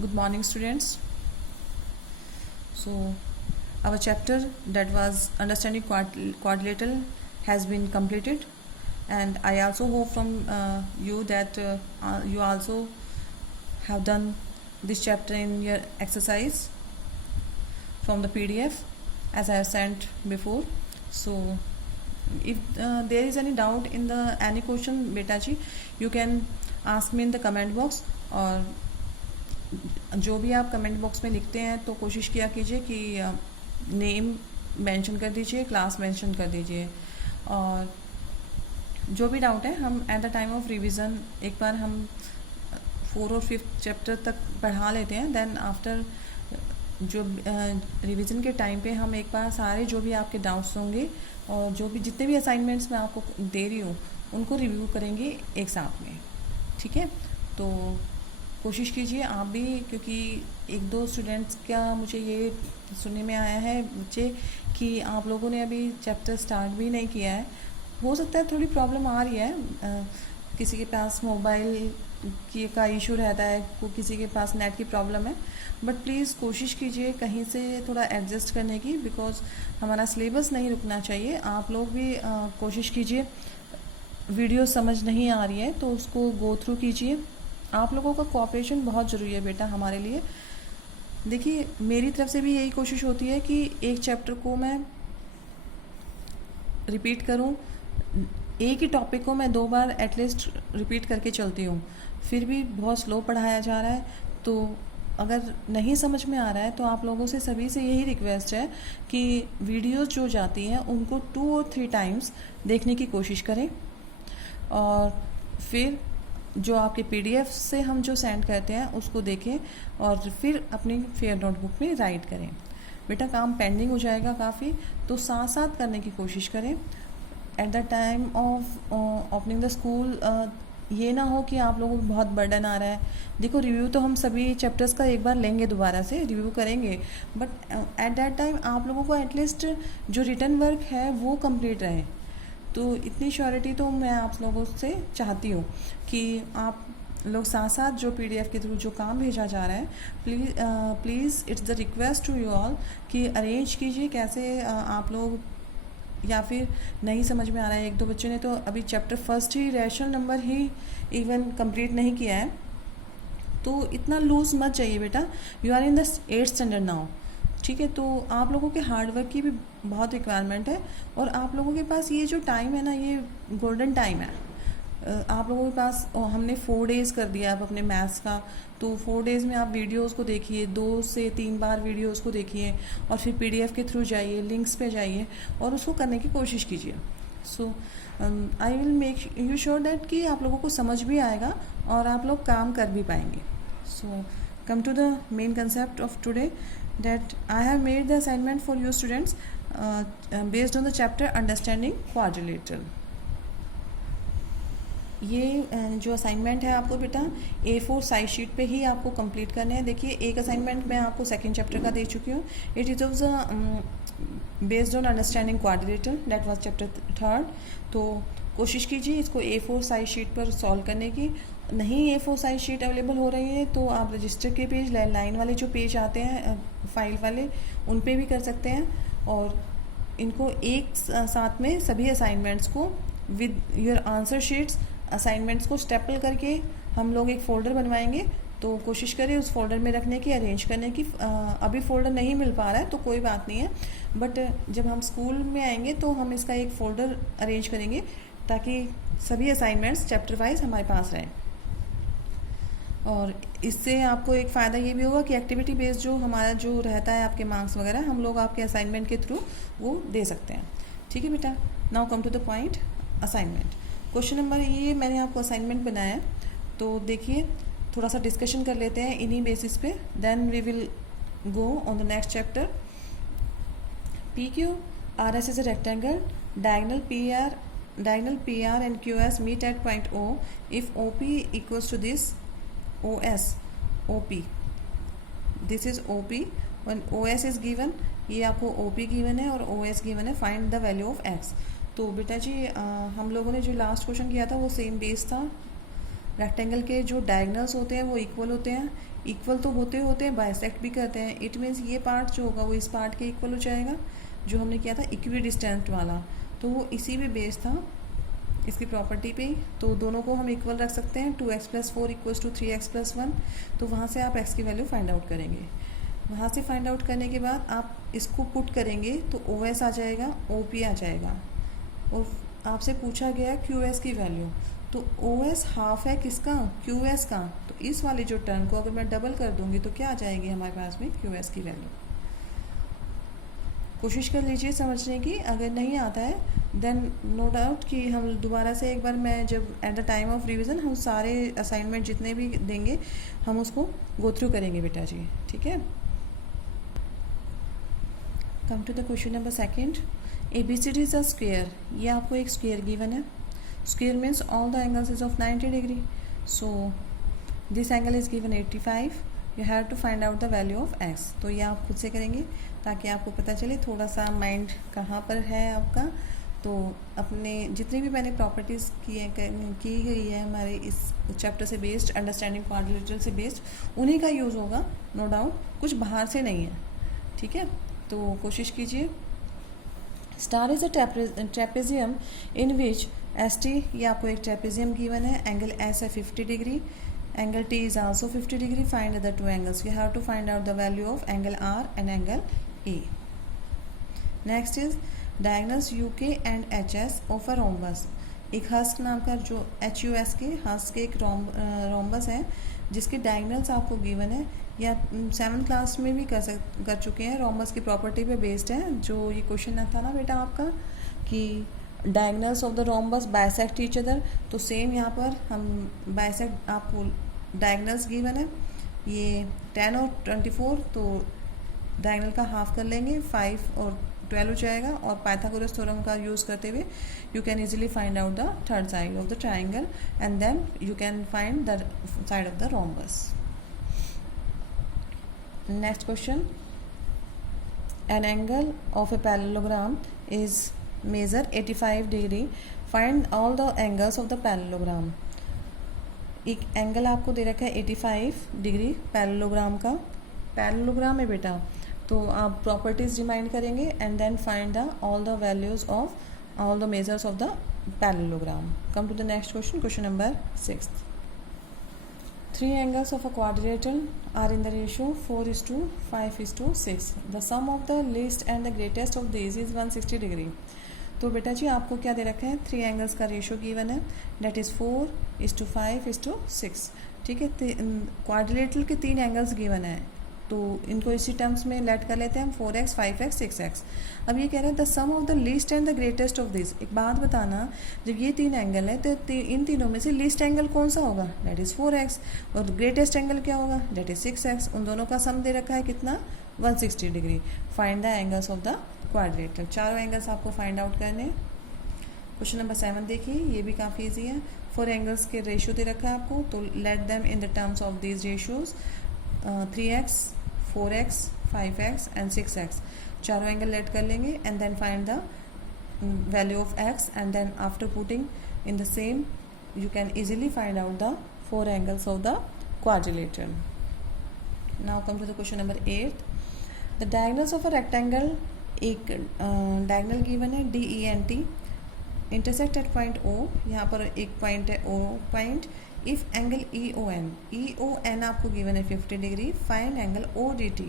Good morning, students. So, our chapter that was understanding quadrilateral has been completed, and I also hope from you that you also have done this chapter in your exercise from the PDF as I have sent before. So, if there is any doubt in the any question, beta ji, you can ask me in the comment box. और जो भी आप comment box में लिखते हैं तो कोशिश किया कीजिए कि नेम मेंशन कर दीजिए, क्लास मेंशन कर दीजिए, और जो भी डाउट है हम at the time of revision एक बार हम 4 और 5 चैप्टर तक पढ़ा लेते हैं। देन आफ्टर जो रिवीजन के टाइम पे हम एक बार सारे जो भी आपके डाउट्स होंगे और जो भी जितने भी असाइनमेंट्स मैं आपको दे रही हूँ उनको रिव्यू करेंगे एक साथ में, ठीक है। तो कोशिश कीजिए आप भी, क्योंकि एक दो स्टूडेंट्स का मुझे ये सुनने में आया है बच्चे कि आप लोगों ने अभी चैप्टर स्टार्ट भी नहीं किया है। हो सकता है थोड़ी प्रॉब्लम आ रही है, किसी के पास मोबाइल का इशू रहता है, किसी के पास नेट की प्रॉब्लम है, बट प्लीज़ कोशिश कीजिए कहीं से थोड़ा एडजस्ट करने की, बिकॉज हमारा सिलेबस नहीं रुकना चाहिए। आप लोग भी कोशिश कीजिए, वीडियो समझ नहीं आ रही है तो उसको गो थ्रू कीजिए। आप लोगों का कोऑपरेशन बहुत ज़रूरी है बेटा हमारे लिए। देखिए मेरी तरफ से भी यही कोशिश होती है कि एक चैप्टर को मैं रिपीट करूं, एक ही टॉपिक को मैं 2 बार एटलीस्ट रिपीट करके चलती हूं, फिर भी बहुत स्लो पढ़ाया जा रहा है। तो अगर नहीं समझ में आ रहा है तो आप लोगों से सभी से यही रिक्वेस्ट है कि वीडियोज़ जो जाती हैं उनको 2 और 3 टाइम्स देखने की कोशिश करें, और फिर जो आपके PDF से हम जो सेंड करते हैं उसको देखें और फिर अपनी फेयर नोटबुक में राइट करें। बेटा काम पेंडिंग हो जाएगा काफ़ी, तो साथ साथ करने की कोशिश करें। At the time of opening the school ये ना हो कि आप लोगों को बहुत बर्डन आ रहा है। देखो रिव्यू तो हम सभी चैप्टर्स का एक बार लेंगे, दोबारा से रिव्यू करेंगे, बट एट दैट टाइम आप लोगों को एटलीस्ट जो रिटर्न वर्क है वो कंप्लीट रहे। तो इतनी श्योरिटी तो मैं आप लोगों से चाहती हूँ कि आप लोग साथ साथ जो PDF के थ्रू जो काम भेजा जा रहा है, please it's the request to you all कि अरेंज कीजिए कैसे आप लोग, या फिर नहीं समझ में आ रहा है। 1-2 बच्चों ने तो अभी चैप्टर फर्स्ट ही रैशनल नंबर ही इवन कंप्लीट नहीं किया है, तो इतना लूज मत चाहिए बेटा। You are in the 8th standard now, ठीक है। तो आप लोगों के हार्डवर्क की भी बहुत रिक्वायरमेंट है, और आप लोगों के पास ये जो टाइम है ना, ये गोल्डन टाइम है। आप लोगों के पास हमने 4 डेज़ कर दिया अब अपने मैथ्स का, तो 4 डेज़ में आप वीडियोस को देखिए, 2 से 3 बार वीडियोस को देखिए, और फिर PDF के थ्रू जाइए, लिंक्स पे जाइए और उसको करने की कोशिश कीजिए। So I will make you sure that कि आप लोगों को समझ भी आएगा और आप लोग काम कर भी पाएंगे। सो come to the main concept of today, that I have made the assignment for you students based on the chapter understanding quadrilateral. ये जो असाइनमेंट है आपको बेटा A4 साइज शीट पे ही आपको कंप्लीट करने हैं। देखिए एक असाइनमेंट मैं आपको सेकंड चैप्टर का दे चुकी हूँ, it is of the based on understanding quadrilateral, that was chapter 3rd। तो कोशिश कीजिए इसको A4 साइज शीट पर सॉल्व करने की। नहीं A4 साइज शीट अवेलेबल हो रही है तो आप रजिस्टर के पेज, लाइन वाले जो पेज आते हैं फाइल वाले, उन पे भी कर सकते हैं, और इनको एक साथ में सभी असाइनमेंट्स को with your answer sheets assignments को स्टेपल करके हम लोग एक फ़ोल्डर बनवाएंगे। तो कोशिश करें उस फोल्डर में रखने की, अरेंज करने की। अभी फ़ोल्डर नहीं मिल पा रहा है तो कोई बात नहीं है, बट जब हम स्कूल में आएंगे तो हम इसका एक फ़ोल्डर अरेंज करेंगे ताकि सभी असाइनमेंट्स चैप्टर वाइज हमारे पास रहें। और इससे आपको एक फ़ायदा ये भी होगा कि एक्टिविटी बेस्ड जो हमारा जो रहता है आपके मार्क्स वगैरह, हम लोग आपके असाइनमेंट के थ्रू वो दे सकते हैं, ठीक है बेटा। Now come to the point, assignment. Question number ये मैंने आपको असाइनमेंट बनाया है, तो देखिए थोड़ा सा डिस्कशन कर लेते हैं इन्हीं बेसिस पे, then we will go on the next chapter. PQRS is a rectangle, diagonal PR and QS meet at point O if OP equals to this OS, OP, this is OP, when OS is given, ये आपको OP given है और OS given है, find the value of X। तो बेटा जी हम लोगों ने जो लास्ट क्वेश्चन किया था वो सेम बेस था, रेक्टेंगल के जो डायगनल्स होते हैं वो इक्वल होते हैं, इक्वल तो होते होते हैं, बाइसेक्ट भी करते हैं। इट मीन्स ये पार्ट जो होगा वो इस पार्ट के इक्वल हो जाएगा, जो हमने किया था इक्वी डिस्टेंट वाला, तो वो इसी पे बेस्ड था, इसकी प्रॉपर्टी पे। तो दोनों को हम इक्वल रख सकते हैं, 2x+4 इक्वल्स टू 3x+1। तो वहाँ से आप x की वैल्यू फाइंड आउट करेंगे। वहाँ से फाइंड आउट करने के बाद आप इसको पुट करेंगे तो OS आ जाएगा, OP आ जाएगा, और आपसे पूछा गया QS की वैल्यू। तो OS हाफ है किसका, QS का। तो इस वाली जो टर्म को अगर मैं डबल कर दूंगी तो क्या आ जाएगी हमारे पास में, QS की वैल्यू। कोशिश कर लीजिए समझने की, अगर नहीं आता है देन नो डाउट कि हम दोबारा से एक बार, मैं जब at the time of revision हम सारे असाइनमेंट जितने भी देंगे हम उसको गो थ्रू करेंगे बेटा जी, ठीक है। Come to the question number second. ABCD is a square. ये आपको एक स्क्वेयर गिवन है। Square means all the angles is of 90 degree. So this angle is given 85। You have to find out the value of x। तो ये आप खुद से करेंगे ताकि आपको पता चले थोड़ा सा माइंड कहाँ पर है आपका। तो अपने जितनी भी मैंने प्रॉपर्टीज़ की गई है हमारे इस चैप्टर से बेस्ड, अंडरस्टैंडिंग क्वाड्रिलेटरल से बेस्ड, उन्हीं का यूज़ होगा, नो डाउट, कुछ बाहर से नहीं है, ठीक है। तो कोशिश कीजिए। Star is a trapezium in which ST, ये आपको एक ट्रेपेजियम गिवन है, एंगल S है 50 degree, angle T is also 50 degree. Find the two angles. We have to find out the value of angle R and angle E. Next is diagonals UK and HS of a rhombus. एक husk नाम का जो HUS के husk के एक rhombus है जिसके diagonals आपको गिवन है, या 7th क्लास में भी कर चुके हैं। रोम्बस की प्रॉपर्टी पे बेस्ड है, जो ये क्वेश्चन था ना बेटा आपका कि diagonals of the rhombus bisect each other. तो सेम यहाँ पर हम बाइसेक्ट, आपको डायगनल्स गिवन है ये 10 और 24, तो डायगनल का हाफ कर लेंगे, 5 और 12 हो जाएगा। और पाइथागोरस थ्योरम का यूज़ करते हुए you can easily find out the third side of the triangle and then you can find the side of the rhombus. Next question. An angle of a parallelogram is measure 85 degree. Find all the angles of the parallelogram. एक angle आपको दे रखा है 85 degree parallelogram का। Parallelogram है बेटा, तो आप प्रॉपर्टीज डिमाइंड करेंगे and then find the all the values of all the measures of the parallelogram. Come to the next question, question number 6। 3 angles of a quadrilateral are in the ratio 4:5:6. The sum of the least and the greatest of these is 160 degree. तो बेटा जी आपको क्या दे रखा है, 3 angles का ratio given है, that is 4:5:6, ठीक है। क्वाड्रिलेटरल के 3 एंगल्स गिवन है, तो इनको इसी टर्म्स में लेट कर लेते हैं हम, 4x, 5x, 6x। अब ये कह रहे हैं the sum of the least and the greatest of this. एक बात बताना, जब ये 3 एंगल है तो इन तीनों में से लीस्ट एंगल कौन सा होगा, डेट इज़ 4x, और ग्रेटेस्ट एंगल क्या होगा, डेट इज़ 6x। उन दोनों का सम दे रखा है कितना, 160 degree. Find the angles of the quadrilateral. चारों एंगल्स आपको फाइंड आउट करने। क्वेश्चन नंबर 7 देखिए, ये भी काफ़ी ईजी है। 4 एंगल्स के रेशियो दे रखा है आपको, तो let them in the terms of these ratios, 3x, 4x, 5x and 6x। चारों एंगल लेट कर लेंगे and then find the value of x, and then after putting in the same you can easily find out the 4 angles of the quadrilateral. Now come to the question number 8. The diagonals of a rectangle, एक diagonal given है DENT, intersect at point O। यहाँ पर एक point है O point. If angle EON आपको given है 50 degree, find angle ODT।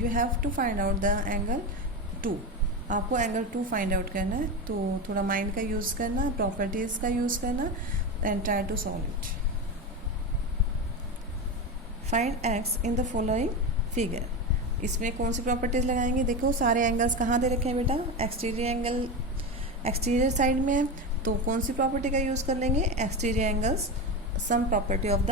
You have to find out the angle 2। आपको angle 2 find out करना है, तो थोड़ा माइंड का यूज़ करना, प्रॉपर्टीज़ का यूज़ करना and try to solve it. Find x in the following figure. इसमें कौन सी प्रॉपर्टीज़ लगाएंगे, देखो सारे एंगल्स कहाँ दे रखे हैं बेटा, एक्सटीरियर एंगल एक्सटीरियर साइड में है, तो कौन सी प्रॉपर्टी का यूज़ कर लेंगे, exterior angles sum property of the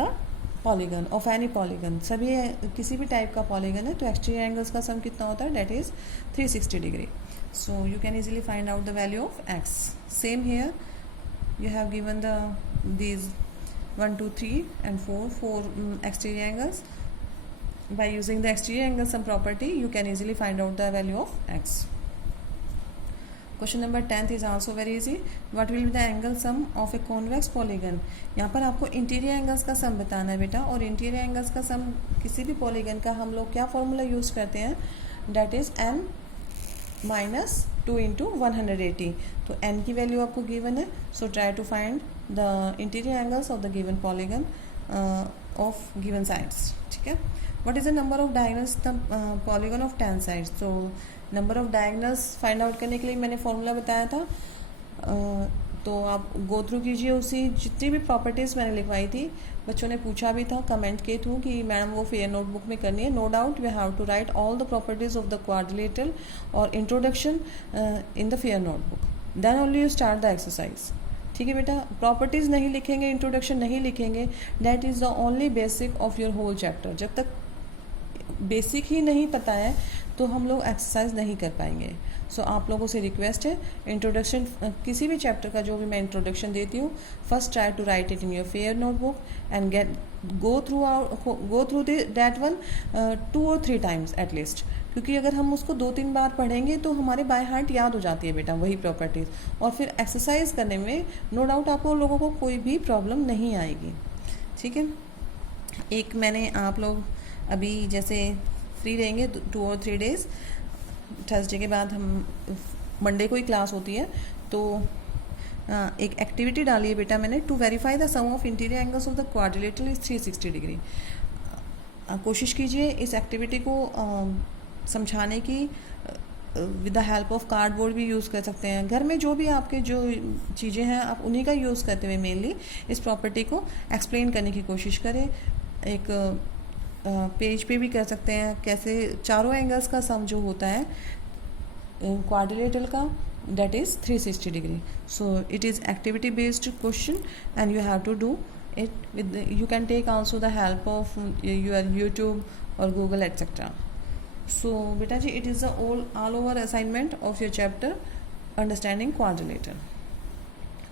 polygon of any polygon. सभी किसी भी टाइप का पॉलीगन है तो एक्सटीरियर एंगल्स का सम कितना होता है, that is 360 degree. So you can easily find out the value of x। Same here you have given these 1, 2, 3 and 4 exterior angles. By using the exterior angle sum property you can easily find out the value of x. Question number 10th is also very easy. What will be the angle sum of a convex polygon. यहाँ पर आपको interior angles का सम बताना है बेटा, और interior angles का सम किसी भी पॉलीगन का हम लोग क्या फॉर्मूला यूज़ करते हैं, that is n minus 2 into 180. तो n की वैल्यू आपको गिवन है, so try to find the interior angles of the given polygon of given sides. ठीक है. What is the number of diagonals the polygon of 10 sides. तो number of diagonals find out करने के लिए मैंने formula बताया था, तो आप गो थ्रू कीजिए उसी जितनी भी प्रॉपर्टीज़ मैंने लिखवाई थी. बच्चों ने पूछा भी था कमेंट के थ्रू कि मैडम वो फेयर नोटबुक में करनी है. No doubt you have to write all the properties of the quadrilateral और introduction in the fair notebook, then only you start the exercise. ठीक है बेटा. प्रॉपर्टीज़ नहीं लिखेंगे, इंट्रोडक्शन नहीं लिखेंगे, that is the only basic of your whole chapter. जब तक बेसिक ही नहीं पता है तो हम लोग एक्सरसाइज नहीं कर पाएंगे. सो आप लोगों से रिक्वेस्ट है, इंट्रोडक्शन किसी भी चैप्टर का जो भी मैं इंट्रोडक्शन देती हूँ, first try to write it in your fair notebook and get go through that one 2 or 3 times at least, क्योंकि अगर हम उसको 2-3 बार पढ़ेंगे तो हमारे बाय हार्ट याद हो जाती है बेटा वही प्रॉपर्टीज़, और फिर एक्सरसाइज करने में नो डाउट आप लोगों को कोई भी प्रॉब्लम नहीं आएगी. ठीक है. एक मैंने आप लोग अभी जैसे फ्री रहेंगे 2 or 3 डेज़, थर्सडे के बाद हम मंडे को ही क्लास होती है, तो एक एक्टिविटी डाली है बेटा मैंने, to verify the sum of interior angles of the quadrilateral is 360 degree. कोशिश कीजिए इस एक्टिविटी को समझाने की. With the help of cardboard भी यूज़ कर सकते हैं. घर में जो भी आपके जो चीज़ें हैं आप उन्हीं का यूज़ करते हुए मेनली इस प्रॉपर्टी को एक्सप्लेन करने की कोशिश करें. एक पेज पे भी कर सकते हैं कैसे चारों एंगल्स का सम जो होता है क्वाड्रिलेटरल का, that is 360 degree. So it is activity based question and you have to do it with you can take also the help of your YouTube or Google etc. So beta ji, it is the all over assignment of your chapter understanding quadrilateral.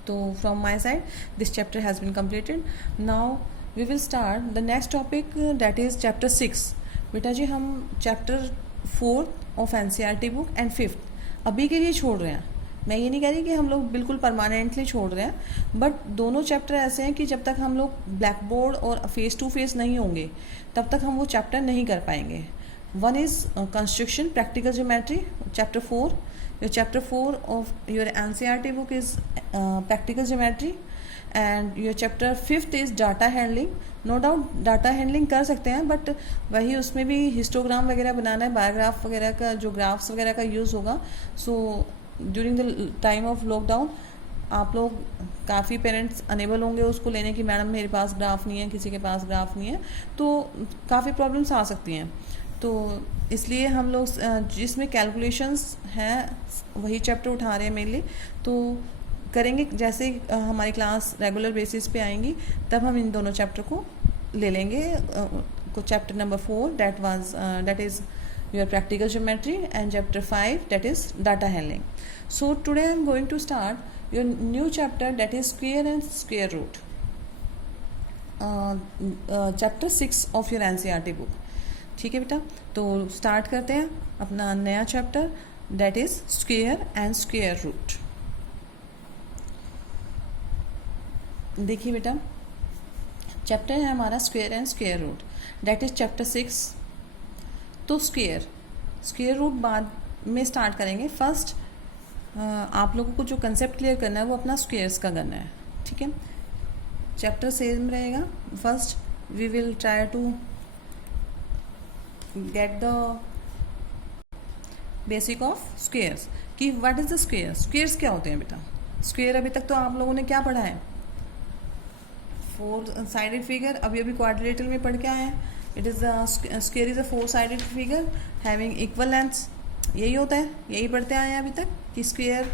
So from my side this chapter has been completed. Now we will start the next topic, that is chapter 6. बेटा जी हम chapter 4 of NCERT book and 5th अभी के लिए छोड़ रहे हैं. मैं ये नहीं कह रही कि हम लोग बिल्कुल परमानेंटली छोड़ रहे हैं, बट दोनों चैप्टर ऐसे हैं कि जब तक हम लोग ब्लैक बोर्ड और फेस टू फेस नहीं होंगे तब तक हम वो चैप्टर नहीं कर पाएंगे. One is construction practical geometry, chapter 4. Your chapter 4 of your NCERT book is practical geometry and your chapter 5th is data handling. No doubt data handling कर सकते हैं, बट वही उसमें भी हिस्टोग्राम वगैरह बनाना है, बायोग्राफ वगैरह का जो ग्राफ्स वगैरह का यूज़ होगा. So during the time of lockdown आप लोग काफ़ी पेरेंट्स अनेबल होंगे उसको लेने की, मैडम मेरे पास ग्राफ नहीं है, किसी के पास ग्राफ नहीं है, तो काफ़ी प्रॉब्लम्स आ सकती हैं. तो इसलिए हम लोग जिसमें कैलकुलेशंस हैं वही चैप्टर उठा रहे हैं मेनली. तो करेंगे जैसे हमारी क्लास रेगुलर बेसिस पे आएंगी तब हम इन दोनों चैप्टर को ले लेंगे. Chapter number 4 that is your practical geometry and chapter 5 that is data handling. So today I am going to start your new chapter, that is square and square root, chapter 6 of your NCERT book. ठीक है बेटा, तो start करते हैं अपना नया chapter, that is square and square root. देखिए बेटा चैप्टर है हमारा square and square root, that is chapter 6. तो स्क्वायर रूट बाद में स्टार्ट करेंगे. फर्स्ट आप लोगों को जो कंसेप्ट क्लियर करना है वो अपना स्क्वायर्स का करना है. ठीक है. चैप्टर सेम रहेगा. First we will try to get the basic of squares कि व्हाट इज द स्क्वायर्स क्या होते हैं बेटा. स्क्वायर अभी तक तो आप लोगों ने क्या पढ़ा है, 4 साइडेड फिगर. अभी क्वाड्रिलेटरल में पढ़ के आए हैं. It is square is a 4 sided figure having equal lengths. यही होता है, यही पढ़ते आए हैं अभी तक कि स्क्वायर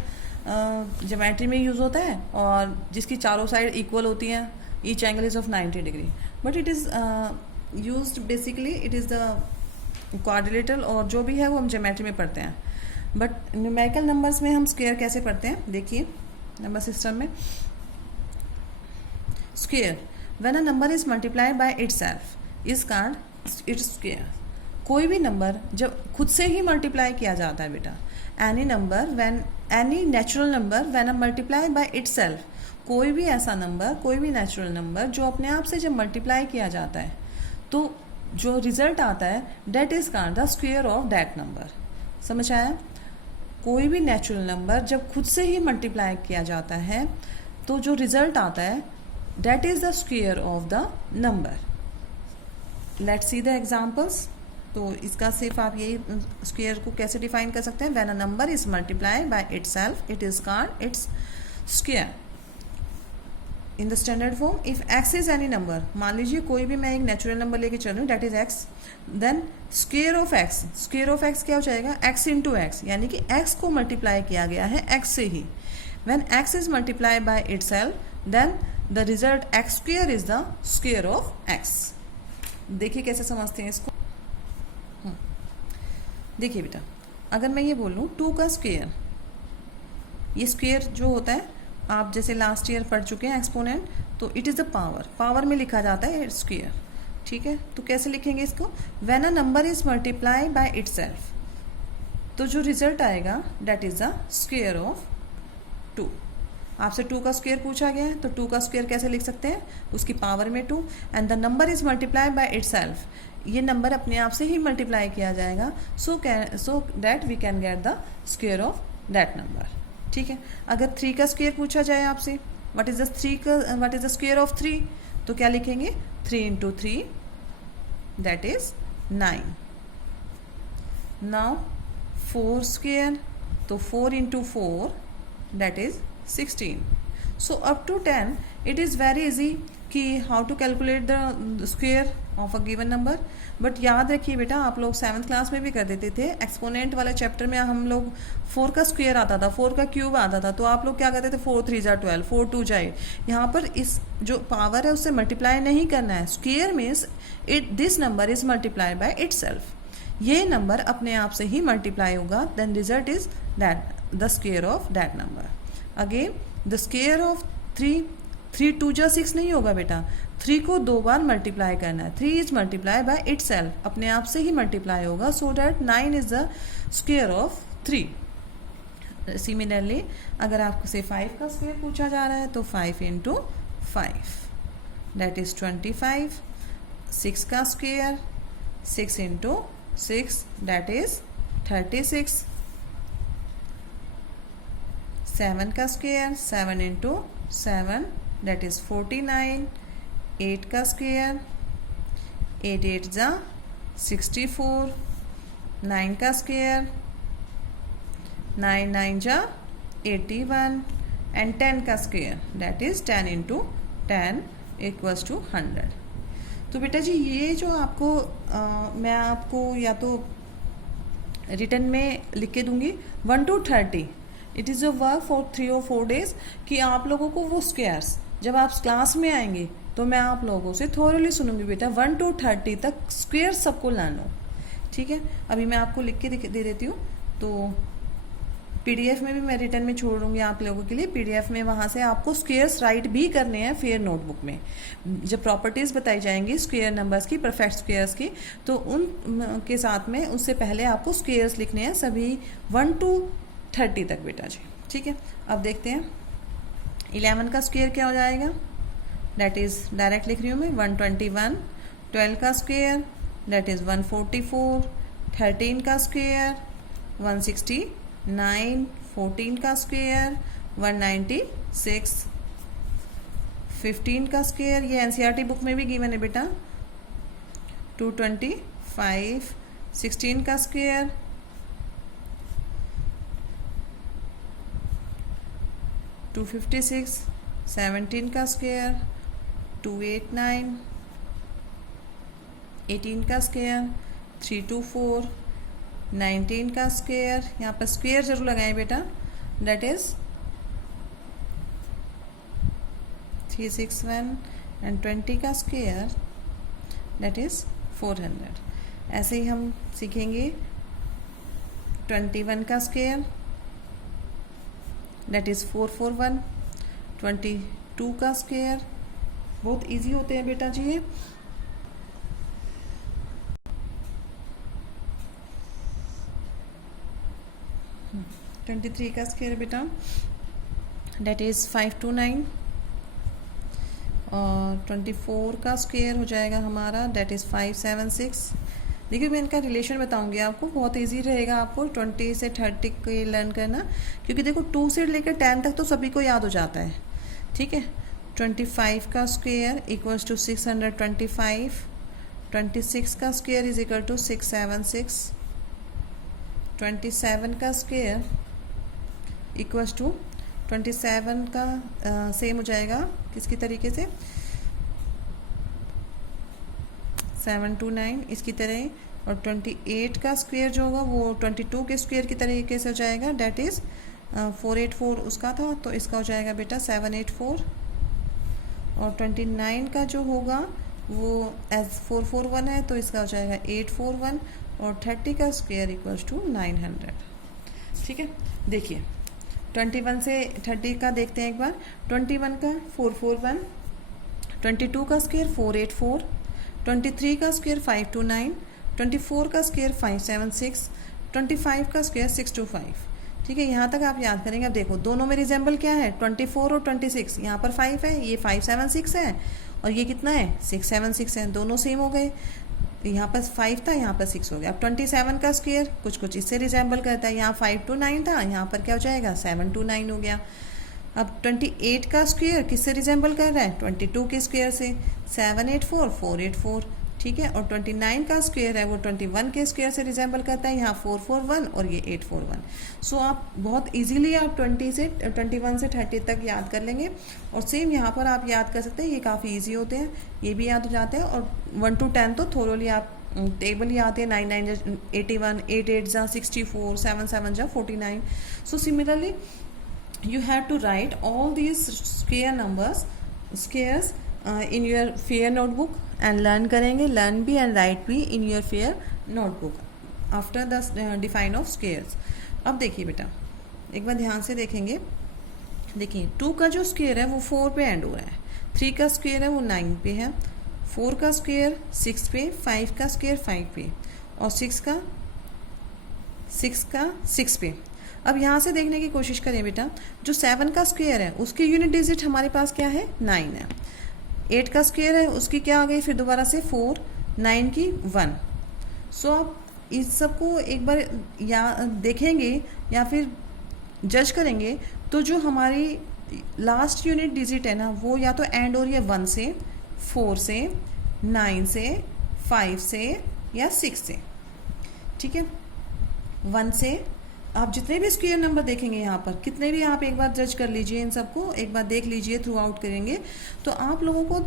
ज्योमेट्री में यूज़ होता है और जिसकी चारों साइड इक्वल होती हैं. Each angle is of 90 degree, but it is used basically it is the quadrilateral, और जो भी है वो हम ज्योमेट्री में पढ़ते हैं. बट न्यूमेरिकल नंबर्स में हम स्क्वायर कैसे पढ़ते हैं, देखिए नंबर सिस्टम में square when a number is multiplied by itself is called its square. कोई भी नंबर जब खुद से ही मल्टीप्लाई किया जाता है बेटा, any number when any natural number when a multiply by itself, कोई भी ऐसा नंबर, कोई भी नेचुरल नंबर जो अपने आप से जब मल्टीप्लाई किया जाता है तो जो रिजल्ट आता है that is called the square of that number. समझ आया? कोई भी नेचुरल नंबर जब खुद से ही मल्टीप्लाई किया जाता है तो जो रिजल्ट आता है that is the square of the number. Let's see the examples. तो इसका सिर्फ आप यही स्क्वायर को कैसे डिफाइन कर सकते हैं, when a number is multiply by itself it is called its square. In the standard form, if x is any number, मान लीजिए कोई भी मैं एक नेचुरल नंबर लेके चल रही हूँ that is x, then square of x, square of x क्या हो जाएगा, एक्स इंटू एक्स, यानी कि एक्स को मल्टीप्लाई किया गया है एक्स से ही। When x is multiply by itself then the result x square is the square of x. देखिए कैसे समझते हैं इसको। देखिए बेटा, अगर मैं ये बोलूँ 2 का स्क्वायर, ये स्क्वायर जो होता है आप जैसे लास्ट ईयर पढ़ चुके हैं एक्सपोनेंट, तो it is the power, power में लिखा जाता है स्क्वायर। ठीक है, तो कैसे लिखेंगे इसको, when a number is multiply by itself, तो जो रिजल्ट आएगा that is the square of 2। आपसे 2 का स्क्वायर पूछा गया है तो 2 का स्क्वायर कैसे लिख सकते हैं, उसकी पावर में 2, and the number is multiply by itself, ये नंबर अपने आप से ही मल्टीप्लाई किया जाएगा, so that we can get the square of that number. ठीक है, अगर 3 का स्क्वायर पूछा जाए आपसे, what is the square of 3, तो क्या लिखेंगे, 3 into 3 that is 9। Now 4 square, तो 4 into 4 that is 16। So up to 10 it is very easy कि how to calculate the square of a given number. But याद रखिए बेटा, आप लोग 7th क्लास में भी कर देते थे, एक्सपोनेंट वाले चैप्टर में हम लोग 4 का स्क्वायर आता था, 4 का क्यूब आता था, तो आप लोग क्या करते थे, 4 3 जा 12, 4 2 जा 8। यहाँ पर इस जो पावर है उससे मल्टीप्लाई नहीं करना है। Square means this number is multiply by itself, ये नंबर अपने आप से ही मल्टीप्लाई होगा, then result is that the square of that number. Again the square of 3, 3 2 जा 6 नहीं होगा बेटा, 3 को 2 बार मल्टीप्लाई करना है, 3 इज मल्टीप्लाई बाय इटसेल्फ, अपने आप से ही मल्टीप्लाई होगा, so that 9 is the square of 3। Similarly अगर आपसे 5 का स्क्वायर पूछा जा रहा है तो 5 इंटू 5 दैट इज 25। 6 का स्क्वायर, 6 इंटू 6 दैट इज 36। 7 का स्क्वायर, 7 इंटू 7 दैट इज 49। 8 का स्क्वायर, 8 8 जा 64। 9 का स्क्वायर, 9 9 जा 81, एंड 10 का square that is 10 into 10 equals to 100। तो बेटा जी ये जो आपको मैं आपको या तो रिटर्न में लिख के दूंगी 1 to 30, it is a work for 3 or 4 days कि आप लोगों को वो स्क्वायर्स जब आप क्लास में आएंगे तो मैं आप लोगों से थोरली सुनूंगी बेटा, 1 to 30 तक स्क्वायर सबको लाना। ठीक है, अभी मैं आपको लिख के दे देती हूँ, तो पीडीएफ में भी मैं रिटर्न में छोड़ दूंगी आप लोगों के लिए। पीडीएफ में वहाँ से आपको स्क्वायर्स राइट भी करने हैं फेयर नोटबुक में, जब प्रॉपर्टीज़ बताई जाएंगी स्क्वायर नंबर्स की, परफेक्ट स्क्वायर्स की, तो उन के साथ में उससे पहले आपको स्क्वायर्स लिखने हैं सभी 1 to 30 तक बेटा जी। ठीक है, अब देखते हैं 11 का स्क्वायर क्या हो जाएगा, दैट इज़ डायरेक्ट लिख रही हूँ मैं 121। 12 का स्क्वायर दैट इज़ 144। 13 का स्क्वायर 169। 14 का स्क्वायर 196। 15 का स्क्वायर, ये एनसीईआरटी बुक में भी गिवन है बेटा, 225। 16 का स्क्वायर 256। 17 का स्क्वायर 289। 18 का स्क्वायर 324। 19 का स्क्वायर, यहाँ पर स्क्वायर जरूर लगाएं बेटा, दैट इज 361, एंड 20 का स्क्वायर दैट इज 400। ऐसे ही हम सीखेंगे 21 का स्क्वायर दैट इज 441। 22 का स्क्वायर, बहुत इजी होते हैं बेटा जी ये। 23 का स्क्वायर बेटा डेट इज़ 529 और 24 का स्क्वायर हो जाएगा हमारा डेट इज़ 576। देखिए मैं इनका रिलेशन बताऊंगी आपको, बहुत इजी रहेगा आपको 20 से 30 के लर्न करना, क्योंकि देखो 2 से लेकर 10 तक तो सभी को याद हो जाता है। ठीक है, 25 का स्क्वायर इक्वल्स टू 625, 26 का स्क्वायर इज इक्वल टू 676, 27 का स्क्वायर इक्वल्स टू 27 का सेम हो जाएगा किसकी तरीके से 729 इसकी तरह, और 28 का स्क्वायर जो होगा वो 22 के स्क्वायर की तरीके से हो जाएगा, डेट इज़ 484 उसका था, तो इसका हो जाएगा बेटा 784, और 29 का जो होगा वो एज 441 है तो इसका हो जाएगा 841, और 30 का स्क्वायर इक्वल्स टू 900। ठीक है, देखिए 21 से 30 का देखते हैं एक बार। 21 का 441, 22 का स्क्वायर 484, 23 का स्क्वायर 529, 24 का स्क्वायर 576, 25 का स्क्वायर 625। ठीक है, यहाँ तक आप याद करेंगे। अब देखो दोनों में रिजेंबल क्या है, 24 और 26। यहाँ पर 5 है, ये 576 है, और ये कितना है 676 है, दोनों सेम हो गए। यहाँ पर 5 था, यहाँ पर 6 हो गया। अब 27 का स्क्वायर कुछ कुछ इससे रिजेंबल करता है, यहाँ 529 था, यहाँ पर क्या हो जाएगा 729 हो गया। अब 28 का स्क्वायर किससे रिजेंबल कर रहा है, 22 के स्क्वायर से, 784 484। ठीक है, और 29 का स्क्वायर है वो 21 के स्क्वायर से रिजेंबल करता है, यहाँ 441 और ये 841। सो आप बहुत इजीली आप 21 से 30 तक याद कर लेंगे। और सेम यहाँ पर आप याद कर सकते हैं, ये काफ़ी इजी होते हैं, ये भी याद हो जाते हैं। और 1 to 10 तो थोरोली आप टेबल ही आते हैं, 9 9 81, 8 8 जा 64, 7 7 जा 49। So similarly you have to write all these squares in your fair notebook and learn करेंगे, learn भी and write भी in your fair notebook after the define of squares। अब देखिए बेटा एक बार ध्यान से देखेंगे, देखिए 2 का जो स्क्वायर है वो 4 पे एंड हो रहा है, 3 का स्क्वायर है वो 9 पे है, 4 का स्क्वायर 6 पे, 5 का स्क्वायर 5 पे, और 6 का 6 पे। अब यहाँ से देखने की कोशिश करें बेटा, जो 7 का स्क्वायर है उसकी यूनिट डिजिट हमारे पास क्या है 9 है, 8 का स्क्वायर है उसकी क्या आ गई फिर दोबारा से 4, 9 की 1। सो आप इस सबको एक बार या देखेंगे या फिर जज करेंगे तो जो हमारी लास्ट यूनिट डिजिट है ना वो या तो एंड हो रही है 1 से, 4 से, 9 से, 5 से या 6 से। ठीक है, 1 से आप जितने भी स्क्वायर नंबर देखेंगे यहाँ पर, कितने भी आप एक बार जज कर लीजिए, इन सबको एक बार देख लीजिए, थ्रू आउट करेंगे तो आप लोगों को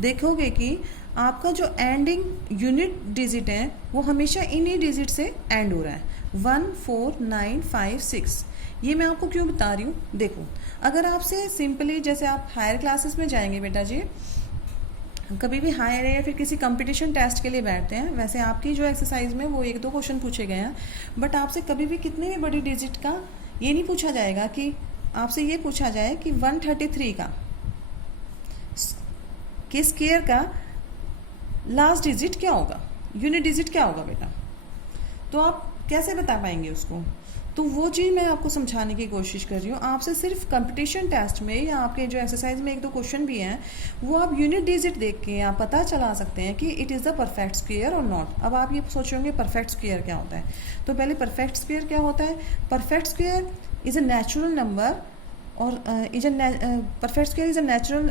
देखोगे कि आपका जो एंडिंग यूनिट डिजिट है वो हमेशा इन्हीं डिजिट से एंड हो रहा है, 1 4 9 5 6। ये मैं आपको क्यों बता रही हूँ, देखो अगर आपसे सिंपली जैसे आप हायर क्लासेस में जाएंगे बेटा जी, कभी भी हायर है या फिर किसी कंपटीशन टेस्ट के लिए बैठते हैं, वैसे आपकी जो एक्सरसाइज में वो 1-2 क्वेश्चन पूछे गए हैं, बट आपसे कभी भी कितने भी बड़ी डिजिट का ये नहीं पूछा जाएगा कि आपसे ये पूछा जाए कि 133 का के स्क्वायर का लास्ट डिजिट क्या होगा, यूनिट डिजिट क्या होगा बेटा, तो आप कैसे बता पाएंगे उसको। तो वो चीज़ मैं आपको समझाने की कोशिश कर रही हूँ। आपसे सिर्फ कंपटीशन टेस्ट में या आपके जो एक्सरसाइज में 1-2 क्वेश्चन भी हैं वो आप यूनिट डिजिट देख के आप पता चला सकते हैं कि it is the perfect square और नॉट। अब आप ये सोचेंगे परफेक्ट स्क्वायर क्या होता है, तो पहले परफेक्ट स्क्वायर क्या होता है। Perfect square is a natural number और perfect square is a natural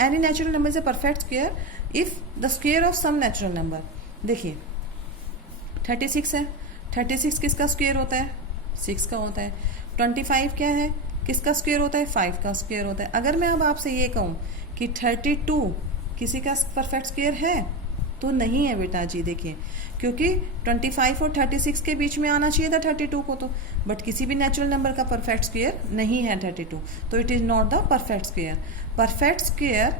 any natural number is a perfect square if the square of some natural number. देखिए 36 है, 36 किसका स्क्वायर होता है 6 का होता है। 25 क्या है, किसका स्क्वायर होता है 5 का स्क्वायर होता है। अगर मैं अब आपसे ये कहूँ कि 32 किसी का परफेक्ट स्क्वायर है तो नहीं है बेटा जी, देखिए क्योंकि 25 और 36 के बीच में आना चाहिए था 32 को, तो बट किसी भी नेचुरल नंबर का परफेक्ट स्क्वायर नहीं है 32, तो it is not the perfect square. Perfect square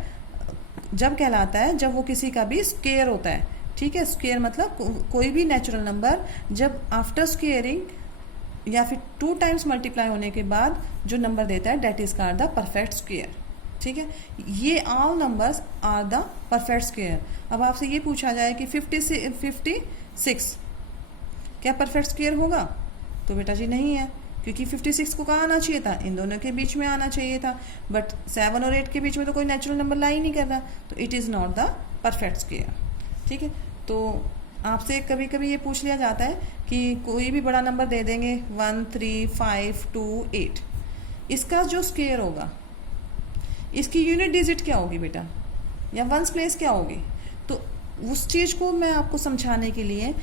जब कहलाता है जब वो किसी का भी स्क्वायर होता है। ठीक है, स्क्वायर मतलब कोई भी नेचुरल नंबर जब आफ्टर स्क्वेयरिंग या फिर 2 टाइम्स मल्टीप्लाई होने के बाद जो नंबर देता है that is called the perfect square. ठीक है, ये all numbers are the perfect square. अब आपसे ये पूछा जाए कि 56 क्या परफेक्ट स्क्वायर होगा, तो बेटा जी नहीं है, क्योंकि 56 को कहाँ आना चाहिए था, इन दोनों के बीच में आना चाहिए था, बट 7 और 8 के बीच में तो कोई नेचुरल नंबर ला ही नहीं कर रहा, तो it is not the perfect square. ठीक है, तो आपसे कभी कभी ये पूछ लिया जाता है कि कोई भी बड़ा नंबर दे देंगे 1 3 5 2 8, इसका जो स्क्वायर होगा, इसकी यूनिट डिजिट क्या होगी बेटा, या वंस प्लेस क्या होगी। तो उस चीज़ को मैं आपको समझाने के लिए,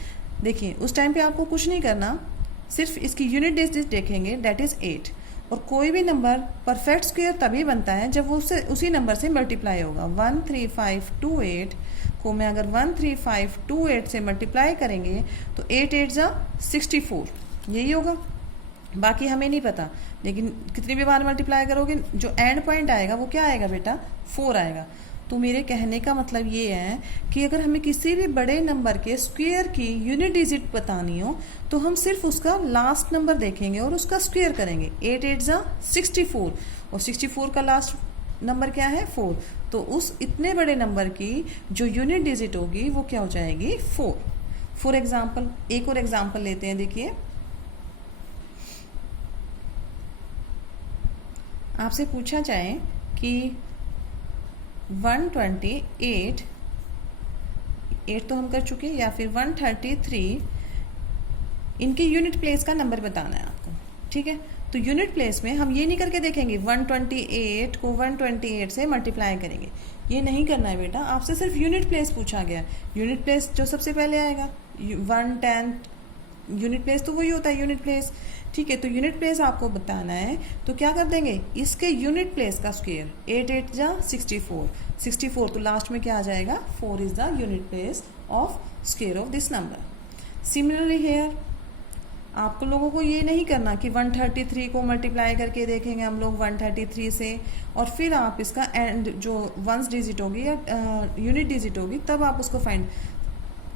देखिए उस टाइम पे आपको कुछ नहीं करना, सिर्फ इसकी यूनिट डिजिट देखेंगे, डेट इज़ 8। और कोई भी नंबर परफेक्ट स्क्वायर तभी बनता है जब वो उससे उसी नंबर से मल्टीप्लाई होगा। 1 3 5 2 8 को मैं अगर 1 3 5 2 8 से मल्टीप्लाई करेंगे तो 8 8 जा 64, यही होगा। बाकी हमें नहीं पता, लेकिन कितनी भी बार मल्टीप्लाई करोगे जो एंड पॉइंट आएगा वो क्या आएगा बेटा, 4 आएगा। तो मेरे कहने का मतलब ये है कि अगर हमें किसी भी बड़े नंबर के स्क्वायर की यूनिट डिजिट बतानी हो तो हम सिर्फ उसका लास्ट नंबर देखेंगे और उसका स्क्वायर करेंगे। 8 8 जा 64, और 64 का लास्ट नंबर क्या है, 4। तो उस इतने बड़े नंबर की जो यूनिट डिजिट होगी वो क्या हो जाएगी, 4। फॉर एग्जाम्पल, एक और एग्जाम्पल लेते हैं। देखिए, आपसे पूछा जाए कि 128, 8 तो हम कर चुके, या फिर 133, इनके यूनिट प्लेस का नंबर बताना है आपको। ठीक है, तो यूनिट प्लेस में हम ये नहीं करके देखेंगे 128 को 128 से मल्टीप्लाई करेंगे, ये नहीं करना है बेटा। आपसे सिर्फ यूनिट प्लेस पूछा गया, यूनिट प्लेस जो सबसे पहले आएगा 1 10, यूनिट प्लेस तो वही होता है यूनिट प्लेस। ठीक है, तो यूनिट प्लेस आपको बताना है, तो क्या कर देंगे, इसके यूनिट प्लेस का स्क्वायर, 8 8 जा 64, 64 तो लास्ट में क्या आ जाएगा, 4 is the unit place of square of this number. Similarly here आपको लोगों को ये नहीं करना कि 133 को मल्टीप्लाई करके देखेंगे हम लोग 133 से, और फिर आप इसका एंड जो वंस डिजिट होगी या यूनिट डिजिट होगी तब आप उसको फाइंड,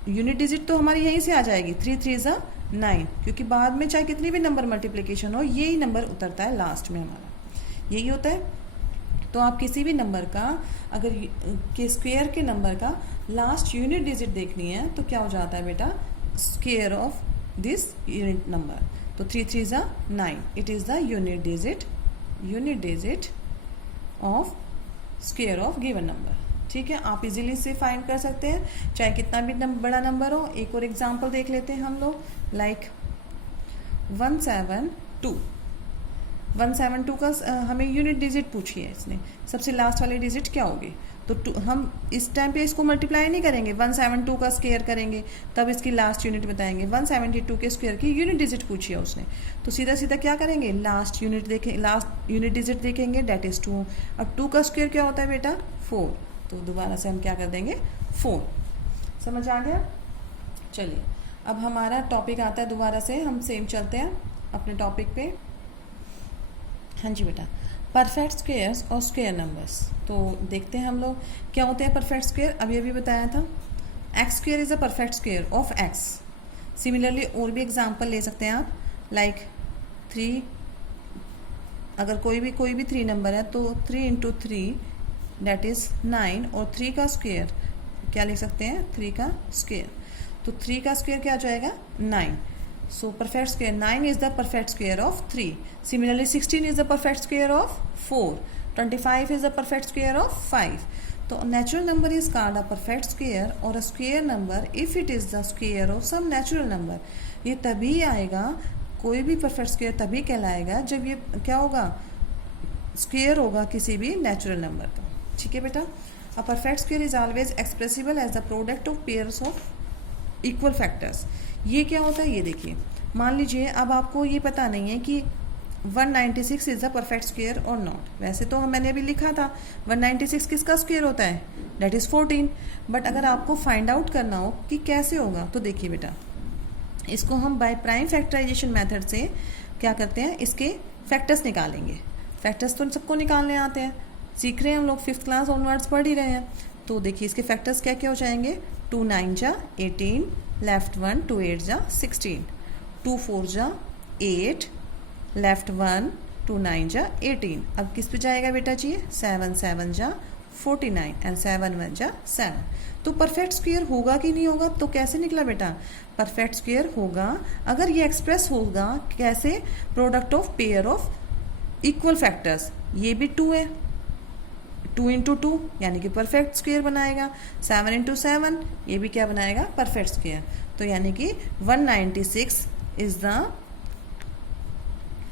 यूनिट डिजिट तो हमारी यहीं से आ जाएगी, 3 3 जा 9, क्योंकि बाद में चाहे कितनी भी नंबर मल्टीप्लिकेशन हो यही नंबर उतरता है लास्ट में, हमारा यही होता है। तो आप किसी भी नंबर का अगर के स्क्वायर के नंबर का लास्ट यूनिट डिजिट देखनी है तो क्या हो जाता है बेटा, square of this unit number. तो 3 3 जा 9, it is the unit digit of square of given number. ठीक है, आप इजीली से फाइंड कर सकते हैं चाहे कितना भी बड़ा नंबर हो। एक और एग्जांपल देख लेते हैं हम लोग, लाइक 172। 172 का हमें यूनिट डिजिट पूछी है इसने, सबसे लास्ट वाली डिजिट क्या होगी। तो हम इस टाइम पे इसको मल्टीप्लाई नहीं करेंगे, 172 का स्क्वायर करेंगे तब इसकी लास्ट यूनिट बताएंगे। 172 के स्क्वायर की यूनिट डिजिट पूछी है उसने, तो सीधा सीधा क्या करेंगे, लास्ट यूनिट डिजिट देखेंगे, डेट इज 2। अब 2 का स्क्वायर क्या होता है बेटा, 4, तो दोबारा से हम क्या कर देंगे, 4। समझ आ गया। चलिए, अब हमारा टॉपिक आता है दोबारा से, हम सेम चलते हैं अपने टॉपिक पे। हाँ जी बेटा, परफेक्ट स्क्वायर्स और स्क्वायर नंबर्स। तो देखते हैं हम लोग क्या होते हैं परफेक्ट स्क्वायर। अभी अभी बताया था, x square is a perfect square of x. Similarly और भी एग्जांपल ले सकते हैं आप, लाइक 3, अगर कोई भी 3 नंबर है तो 3 इंटू 3 डेट इज़ 9, और 3 का स्क्वायर क्या लिख सकते हैं, 3 का स्क्वायर। तो 3 का स्क्वायर क्या आ जाएगा, 9। सो perfect square 9 is the perfect square of 3। Similarly 16 is the perfect square of 4। 25 is the perfect square of 5. तो natural number is called a perfect square or a square number if it is the square of some natural number. ये तभी आएगा, कोई भी perfect square तभी कहलाएगा जब ये क्या होगा, square होगा किसी भी natural number का। ठीक है बेटा, a perfect square is always expressible as the product of pairs of equal factors. ये क्या होता है, ये देखिए, मान लीजिए अब आपको ये पता नहीं है कि 196 इज द परफेक्ट स्क्वायर और नॉट। वैसे तो मैंने अभी लिखा था 196 किसका स्क्वायर होता है, डेट इज़ 14। बट अगर आपको फाइंड आउट करना हो कि कैसे होगा, तो देखिए बेटा, इसको हम बाय प्राइम फैक्टराइजेशन मेथड से क्या करते हैं, इसके फैक्टर्स निकालेंगे। फैक्टर्स तो सबको निकालने आते हैं, सीख रहे हैं हम लोग, 5th क्लास ऑनवर्ड्स पढ़ ही रहे हैं। तो देखिए इसके फैक्टर्स क्या क्या हो जाएंगे, 2 9 जा 18, लेफ्ट 1, 2 8 जा 16, 2 4 जा 8, लेफ्ट 1, 2 9 जा 18। अब किस पे जाएगा बेटा जी, 7 7 जा 49 एंड 7 1 जा 7। तो परफेक्ट स्क्वायर होगा कि नहीं होगा? तो कैसे निकला बेटा? परफेक्ट स्क्वायर होगा अगर ये एक्सप्रेस होगा कैसे? Product of pair of equal factors. ये भी 2 है, 2 इंटू 2 यानी कि परफेक्ट स्क्वायर बनाएगा। 7 इंटू 7 ये भी क्या बनाएगा? Perfect square. तो यानी कि 196 इज द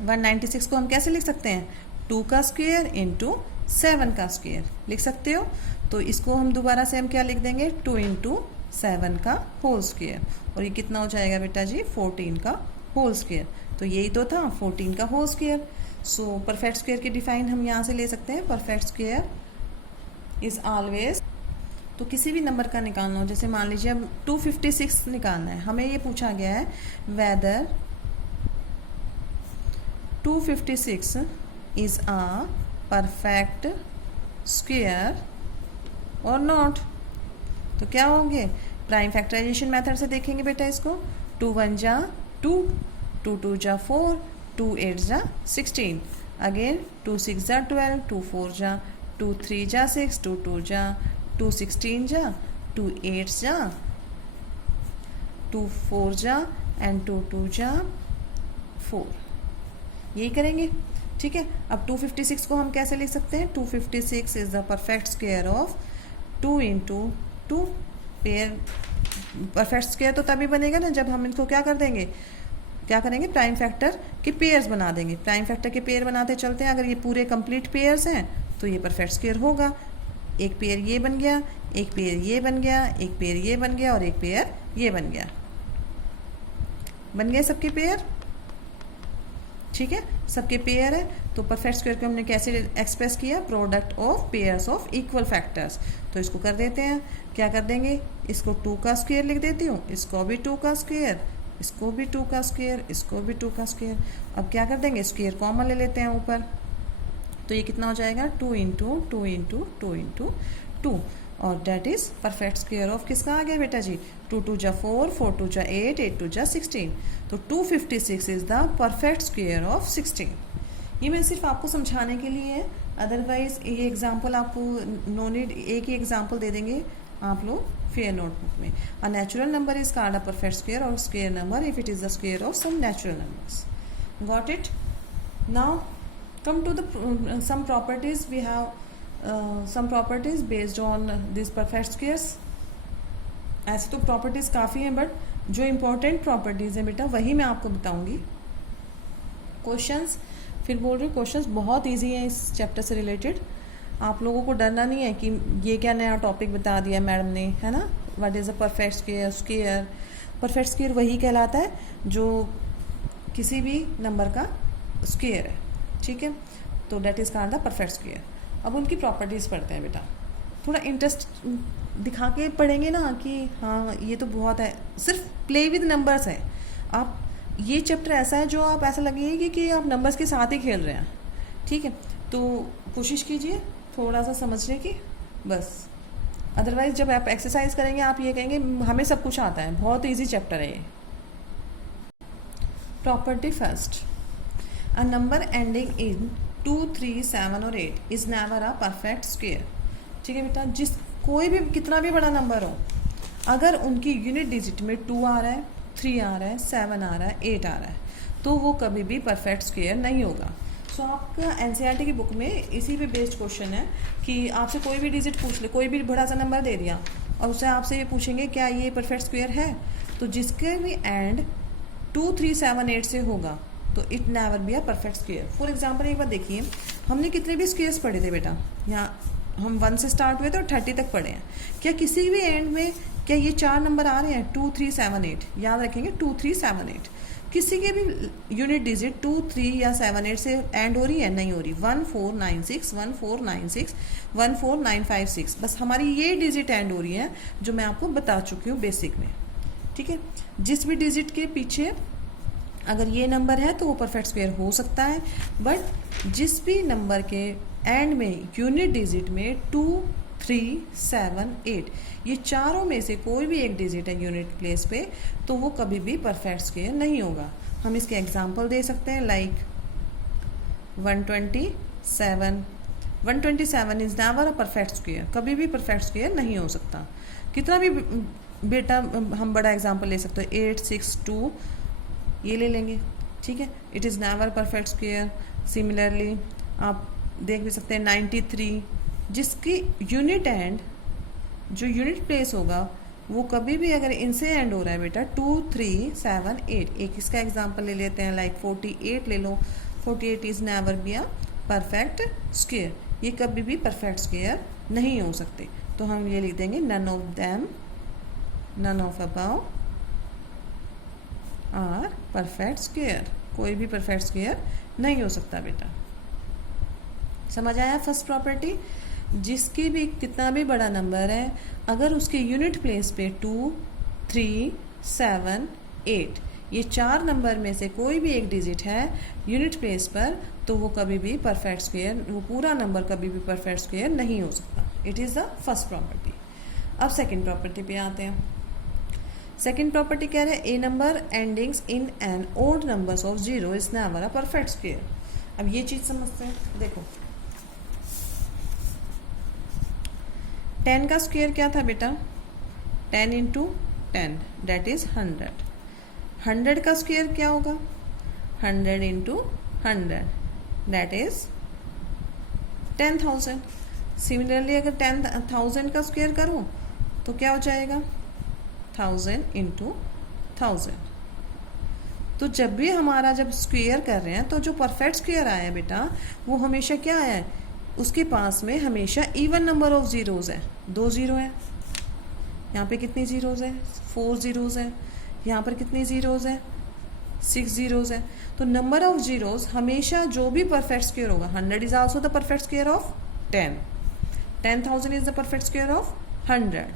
196 को हम कैसे लिख सकते हैं? 2 का स्क्वायर इंटू 7 का स्क्वायर लिख सकते हो। तो इसको हम दोबारा से हम क्या लिख देंगे? 2 इंटू 7 का होल स्क्वायर। और ये कितना हो जाएगा बेटा जी? 14 का होल स्क्वायर। तो यही तो था 14 का whole square. So perfect square की डिफाइन हम यहाँ से ले सकते हैं। परफेक्ट स्क्वायर इज ऑलवेज, तो किसी भी नंबर का निकालना हो, जैसे मान लीजिए अब 256 निकालना है, हमें ये पूछा गया है whether 256 is a perfect square और नॉट। तो क्या होंगे? प्राइम फैक्टराइजेशन मेथड से देखेंगे बेटा इसको। 2 1 जा 2, 2 2 जा 4, 2 8 जा 16, अगेन 2 6 जा 12, 2 4 जा 2 3 जा 6, 2 2 जा 2 16 जा 2 8 जा 2 4 जा एंड 2 2 जा 4। यही करेंगे, ठीक है। अब 256 को हम कैसे लिख सकते हैं? 256 is the perfect square of 2 into 2। Pair perfect square तो तभी बनेगा ना जब हम इनको क्या कर देंगे, क्या करेंगे? प्राइम फैक्टर के पेयर्स बना देंगे। प्राइम फैक्टर के पेयर बनाते चलते हैं। अगर ये पूरे कंप्लीट पेयर्स हैं तो ये परफेक्ट स्क्वायर होगा। एक पेयर ये बन गया, एक पेयर ये बन गया, एक पेयर ये बन गया और एक पेयर ये बन गया। बन गए सबके पेयर, ठीक है। सबके पेयर है तो परफेक्ट स्क्वायर को हमने कैसे एक्सप्रेस किया? Product of pairs of equal factors. तो इसको कर देते हैं, क्या कर देंगे? इसको 2 का स्क्वायर लिख देती हूँ, इसको भी 2 का स्क्वायर, इसको भी 2 का स्क्वायर, इसको भी 2 का स्क्वायर। अब क्या कर देंगे? स्क्वायर कॉमन ले लेते हैं ऊपर। तो ये कितना हो जाएगा? 2 इंटू 2 इंटू 2 इंटू 2 और that is perfect square of किसका आ गया बेटा जी? 2 2 जा 4, 4 2 जा 8, 8 2 जा 16। तो 256 is the perfect square of 16। ये मैं सिर्फ आपको समझाने के लिए है, अदरवाइज ये एग्जाम्पल आपको नो नीड, एक ही एग्जाम्पल दे देंगे आप लोग फेयर नोटबुक में। A natural number is called a perfect square और square number if it is the square of some natural numbers. Got it? Now come to the some properties. We have some properties based on these perfect squares. ऐसे तो properties काफ़ी हैं but जो important properties हैं बेटा वही मैं आपको बताऊंगी। क्वेश्चंस फिर बोल रही हूँ, क्वेश्चंस बहुत इजी हैं इस चैप्टर से रिलेटेड। आप लोगों को डरना नहीं है कि ये क्या नया टॉपिक बता दिया मैडम ने, है ना। What is a perfect square? Square, perfect square वही कहलाता है जो किसी भी नंबर का स्क्वायर है, ठीक है। तो that is called the perfect square. अब उनकी प्रॉपर्टीज़ पढ़ते हैं बेटा। थोड़ा इंटरेस्ट दिखा के पढ़ेंगे ना कि हाँ ये तो बहुत है, सिर्फ प्ले विद नंबर्स है। आप ये चैप्टर ऐसा है जो आप ऐसा लगेगी कि आप नंबर्स के साथ ही खेल रहे हैं, ठीक है। तो कोशिश कीजिए थोड़ा सा समझने की बस। अदरवाइज जब आप एक्सरसाइज करेंगे आप ये कहेंगे हमें सब कुछ आता है, बहुत ईजी चैप्टर है ये। Property first, a number ending in 2 3 7 और 8 is never a perfect square। ठीक है बेटा, जिस कोई भी कितना भी बड़ा नंबर हो, अगर उनकी यूनिट डिजिट में 2 आ रहा है, 3 आ रहा है, 7 आ रहा है, 8 आ रहा है, तो वो कभी भी परफेक्ट स्क्वायर नहीं होगा। सो आपका एनसीईआरटी की बुक में इसी पे बेस्ड क्वेश्चन है कि आपसे कोई भी डिजिट पूछ ले, कोई भी बड़ा सा नंबर दे दिया और उससे आपसे ये पूछेंगे क्या ये परफेक्ट स्क्वायर है, तो जिसके भी एंड 2 3 7 8 से होगा तो it never be a perfect square. For example एक बार देखिए, हमने कितने भी स्क्वायर्स पढ़े थे बेटा, यहाँ हम 1 से स्टार्ट हुए थे और 30 तक पढ़े हैं। क्या किसी भी एंड में क्या ये 4 नंबर आ रहे हैं? 2 3 7 8, याद रखेंगे 2 3 7 8। किसी के भी यूनिट डिजिट 2 3 या 7 8 से एंड हो रही है? नहीं हो रही। 1 4 9 6, 1 4 9 6, 1 4 9 5 6, बस हमारी ये डिजिट एंड हो रही है जो मैं आपको बता चुकी हूँ बेसिक में, ठीक है। जिस भी डिजिट के पीछे अगर ये नंबर है तो वो परफेक्ट स्क्वायर हो सकता है, बट जिस भी नंबर के एंड में यूनिट डिजिट में 2 3 7 8 ये चारों में से कोई भी एक डिजिट है यूनिट प्लेस पे, तो वो कभी भी परफेक्ट स्क्वायर नहीं होगा। हम इसके एग्जांपल दे सकते हैं like 127, 127 is never a perfect square, कभी भी परफेक्ट स्क्वायर नहीं हो सकता। कितना भी बेटा हम बड़ा एग्जांपल ले सकते हो, 8 6 2 ये ले लेंगे, ठीक है, it is never perfect square. Similarly आप देख भी सकते हैं 93, जिसकी यूनिट एंड जो यूनिट प्लेस होगा वो कभी भी अगर इनसे एंड हो रहा है बेटा 2 3 7 8, एक इसका एग्जांपल ले लेते हैं, लाइक 48 ले लो, 48 is never be a perfect square, ये कभी भी परफेक्ट स्क्वायर नहीं हो सकते। तो हम ये लिख देंगे none of them, none of above are perfect square, कोई भी परफेक्ट स्क्वायर नहीं हो सकता बेटा। समझ आया फर्स्ट प्रॉपर्टी? जिसकी भी कितना भी बड़ा नंबर है, अगर उसके यूनिट प्लेस पे 2 3 7 8 ये 4 नंबर में से कोई भी एक डिजिट है यूनिट प्लेस पर, तो वो कभी भी परफेक्ट स्क्वायर, वो पूरा नंबर कभी भी परफेक्ट स्क्वायर नहीं हो सकता। It is the first property. अब सेकेंड प्रॉपर्टी पे आते हैं। सेकेंड प्रॉपर्टी कह रहे हैं a number endings in an odd numbers of 0 is never a perfect square. अब ये चीज़ समझते हैं, देखो 10 का स्क्वायर क्या था बेटा, 10 इंटू 10 डेट इज 100। 100 का स्क्वायर क्या होगा, 100 इंटू 100 डेट इज 10,000। सिमिलरली अगर 10,000 का स्क्वायर करो तो क्या हो जाएगा, 1000 इंटू 1000। तो जब भी हमारा जब स्क्वायर कर रहे हैं तो जो परफेक्ट स्क्वायर आया है बेटा वो हमेशा क्या है, उसके पास में हमेशा इवन नंबर ऑफ जीरोज़ है, 2 जीरो है। यहाँ पे कितनी जीरोज़ है, 4 जीरोज़ है। यहाँ पर कितनी जीरोज़ है, 6 जीरोज़ है। तो नंबर ऑफ जीरोज़ हमेशा जो भी परफेक्ट स्क्वायर होगा, 100 is also the perfect square of 10, 10,000 is the perfect square of 100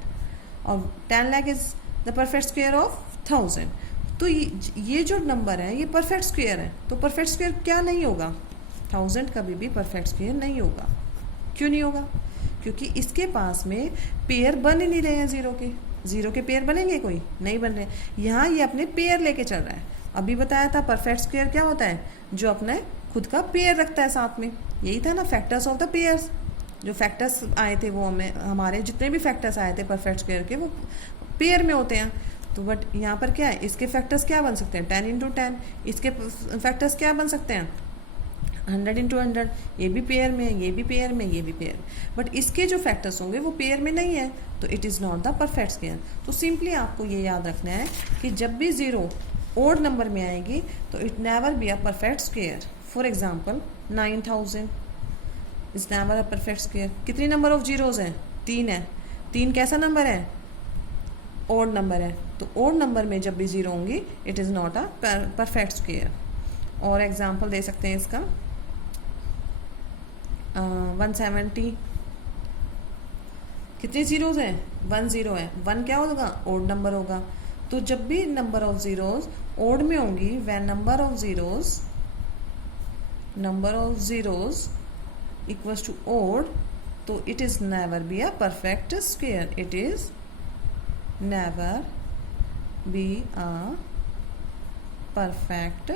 और 10 lakh is the perfect square of 1000। तो ये जो नंबर है ये परफेक्ट स्क्वायर है। तो परफेक्ट स्क्वायर क्या नहीं होगा, 1000 कभी भी परफेक्ट स्क्वायर नहीं होगा। क्यों नहीं होगा, क्योंकि इसके पास में पेयर बन ही नहीं रहे हैं, जीरो के पेयर बनेंगे, कोई नहीं बन रहे। यहाँ ये अपने पेयर लेके चल रहा है। अभी बताया था परफेक्ट स्क्वायर क्या होता है, जो अपने खुद का पेयर रखता है साथ में, यही था ना फैक्टर्स ऑफ द पेयर्स। जो फैक्टर्स आए थे वो हमारे जितने भी फैक्टर्स आए थे परफेक्ट स्क्वायर के वो पेयर में होते हैं। तो बट यहाँ पर क्या है, इसके फैक्टर्स क्या बन सकते हैं, 10 इंटू 10। इसके फैक्टर्स क्या बन सकते हैं, 100 इंटू 100। ये भी पेयर में, ये भी पेयर में, ये भी पेयर। बट इसके जो फैक्टर्स होंगे वो पेयर में नहीं है, तो it is not the perfect square. तो सिंपली आपको ये याद रखना है कि जब भी जीरो ओड नंबर में आएगी तो it never be a perfect square. For example 9000 is never a perfect square. कितनी नंबर ऑफ जीरोज़ हैं, 3 है। 3 कैसा नंबर है, ओड नंबर है। तो ओड नंबर में जब भी जीरो होंगी it is not a perfect square. और एग्जाम्पल दे सकते हैं इसका 170, कितने जीरोज़ हैं, 1 जीरो है। 1 क्या होगा, ओड नंबर होगा। तो जब भी नंबर ऑफ जीरोज़ ओड में होंगी, when number of zeros equals to odd, तो it is never be a perfect square. It is never be a perfect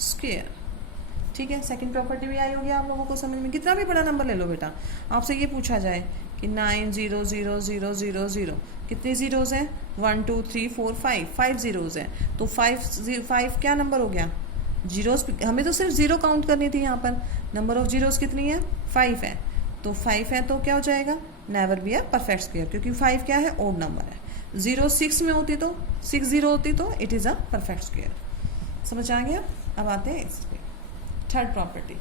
square. ठीक है, सेकंड प्रॉपर्टी भी आई होगी आप लोगों को समझ में। कितना भी बड़ा नंबर ले लो बेटा, आपसे ये पूछा जाए कि 900000, कितने जीरोज़ हैं, 1 2 3 4 5 जीरोज़ हैं। तो 5 क्या नंबर हो गया, जीरोज़। हमें तो सिर्फ जीरो काउंट करनी थी, यहाँ पर नंबर ऑफ जीरोज़ कितनी है, 5 है। तो 5 है तो क्या हो जाएगा, never be a perfect square, क्योंकि 5 क्या है, ओड नंबर है। 0 6 में होती तो 6 जीरो होती तो it is a perfect square. समझ आ गया। अब आते हैं इस पे थर्ड प्रॉपर्टी।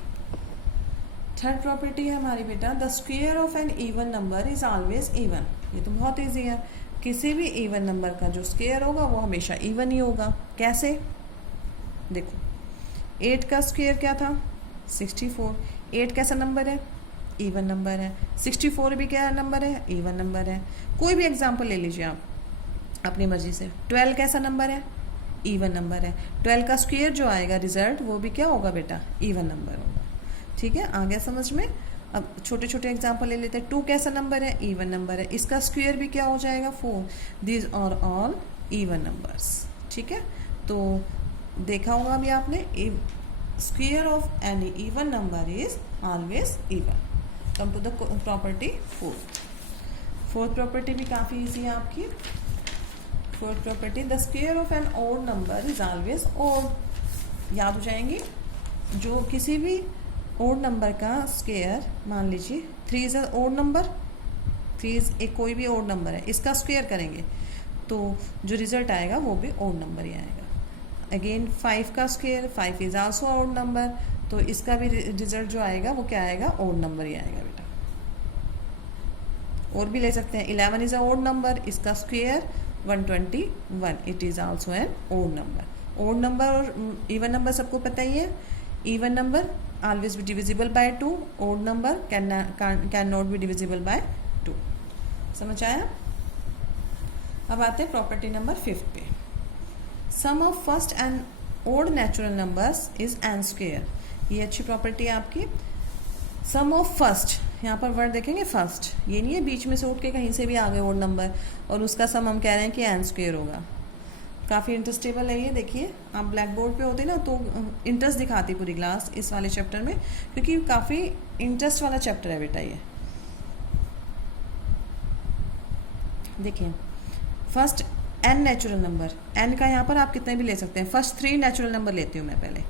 थर्ड प्रॉपर्टी है हमारी बेटा, the square of an even number is always even. ये तो बहुत ईजी है, किसी भी इवन नंबर का जो स्क्वायर होगा वो हमेशा इवन ही होगा। कैसे, देखो 8 का स्क्वायर क्या था, 64। 8 कैसा नंबर है, इवन नंबर है। 64 भी क्या नंबर है, इवन नंबर है। कोई भी एग्जांपल ले लीजिए आप अपनी मर्जी से। 12 कैसा नंबर है, इवन नंबर है। 12 का स्क्वायर जो आएगा रिजल्ट वो भी क्या होगा बेटा, इवन नंबर होगा। ठीक है, आ गया समझ में। अब छोटे छोटे एग्जांपल ले लेते हैं। 2 कैसा नंबर है, इवन नंबर है। इसका स्क्वायर भी क्या हो जाएगा, 4। These are all even numbers. ठीक है, तो देखा होगा अभी आपने, square of any even number is always even. Come to the property fourth property भी काफ़ी इजी है आपकी। Fourth property, the square of an odd number is always odd. याद हो जाएंगी, जो किसी भी ओड नंबर का स्क्वायर, मान लीजिए 3 is a odd number, 3 is एक कोई भी ओड नंबर है, इसका स्क्वायर करेंगे तो जो रिजल्ट आएगा वो भी ओड नंबर ही आएगा। अगेन 5 का square, 5 is also odd number, तो इसका भी रिजल्ट जो आएगा वो क्या आएगा, ओड नंबर ही आएगा बेटा। और भी ले सकते हैं, 11 इज अ ओड नंबर, इसका square 121, it is also an odd number. Odd number और इवन नंबर सबको पता ही है, even number always be divisible by 2, odd number can not be divisible by 2। समझ आया? अब आते हैं प्रॉपर्टी नंबर 5 पे। Sum of first and odd natural numbers is an square. ये अच्छी प्रॉपर्टी है आपकी। सम ऑफ फर्स्ट, यहाँ पर वर्ड देखेंगे फर्स्ट, ये नहीं है बीच में से उठ के कहीं से भी आ गए ओड नंबर और उसका सम हम कह रहे हैं कि एन स्क्वायर होगा। काफ़ी इंटरेस्टेबल है ये। देखिए आप ब्लैक बोर्ड पे होते ना तो इंटरेस्ट दिखाती पूरी क्लास इस वाले चैप्टर में, क्योंकि काफ़ी इंटरेस्ट वाला चैप्टर है बेटा ये। देखिए first n natural number, n का यहाँ पर आप कितने भी ले सकते हैं। फर्स्ट 3 नेचुरल नंबर लेती हूँ मैं पहले,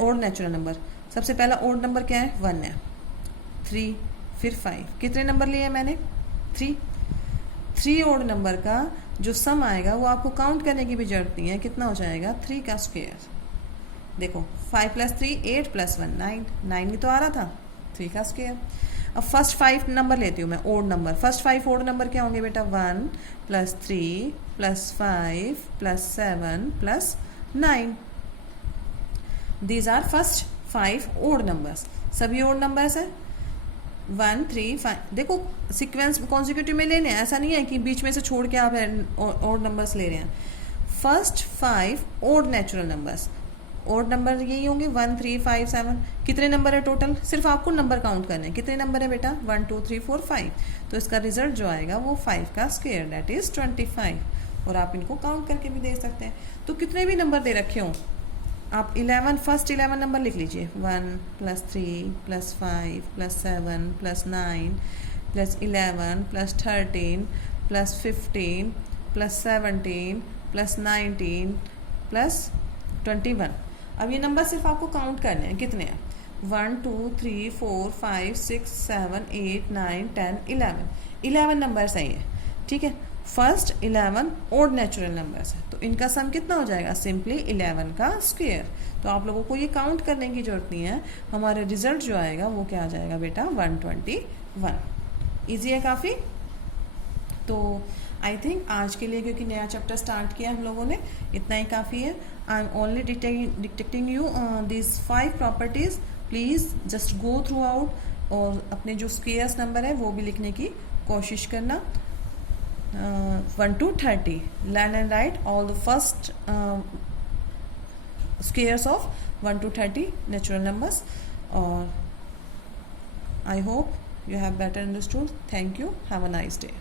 ओड नेचुरल नंबर। सबसे पहला ओड नंबर क्या है, 1 है, 3, फिर 5। कितने नंबर लिए मैंने, 3। 3 ओड नंबर का जो सम आएगा वो आपको काउंट करने की भी जरूरत नहीं है, कितना हो जाएगा, 3 का स्क्वायर। देखो 5 + 3 8 + 1 9, 9 ही तो आ रहा था, 3 का स्क्वायर। अब फर्स्ट 5 नंबर लेती हूँ मैं, odd number. First 5 odd number क्या होंगे बेटा, 1 + 3 + 5 + 7 + 9। These are first 5 odd numbers, सभी ओड नंबर्स है। 1 3 5, देखो सीक्वेंस कॉन्जिक्यूटिव में लेने हैं, ऐसा नहीं है कि बीच में से छोड़ के आप ओड नंबर्स ले रहे हैं। First 5 odd natural numbers, odd number यही होंगे 1 3 5 7। कितने नंबर है टोटल, सिर्फ आपको नंबर काउंट करने हैं। कितने नंबर है बेटा, 1 2 3 4 5। तो इसका रिजल्ट जो आएगा वो 5 का स्क्वायर, दैट इज 25। और आप इनको काउंट करके भी दे सकते हैं। तो कितने भी नंबर दे रखे हों, आप 11 फर्स्ट 11 नंबर लिख लीजिए, 1 + 3 + 5 + 7 + 9 + 11 + 13 + 15 + 17 + 19 + 21। अब ये नंबर सिर्फ आपको काउंट करने हैं, कितने हैं, 1 2 3 4 5 6 7 8 9 10 11। 11 नंबर सही है, ठीक है। फर्स्ट 11 ओड नेचुरल नंबर्स है, तो इनका सम कितना हो जाएगा, सिंपली 11 का स्क्वायर। तो आप लोगों को ये काउंट करने की जरूरत नहीं है, हमारे रिजल्ट जो आएगा वो क्या आ जाएगा बेटा, 121। ईजी है काफ़ी। तो आई थिंक आज के लिए, क्योंकि नया चैप्टर स्टार्ट किया हम लोगों ने, इतना ही काफ़ी है। I am only detecting you this 5 properties. Please just go through out और अपने जो स्क्वेयर्स नंबर है वो भी लिखने की कोशिश करना। 1 to 30, learn and write all the first squares of 1 to 30 natural numbers. Or I hope you have better understood. Thank you. Have a nice day.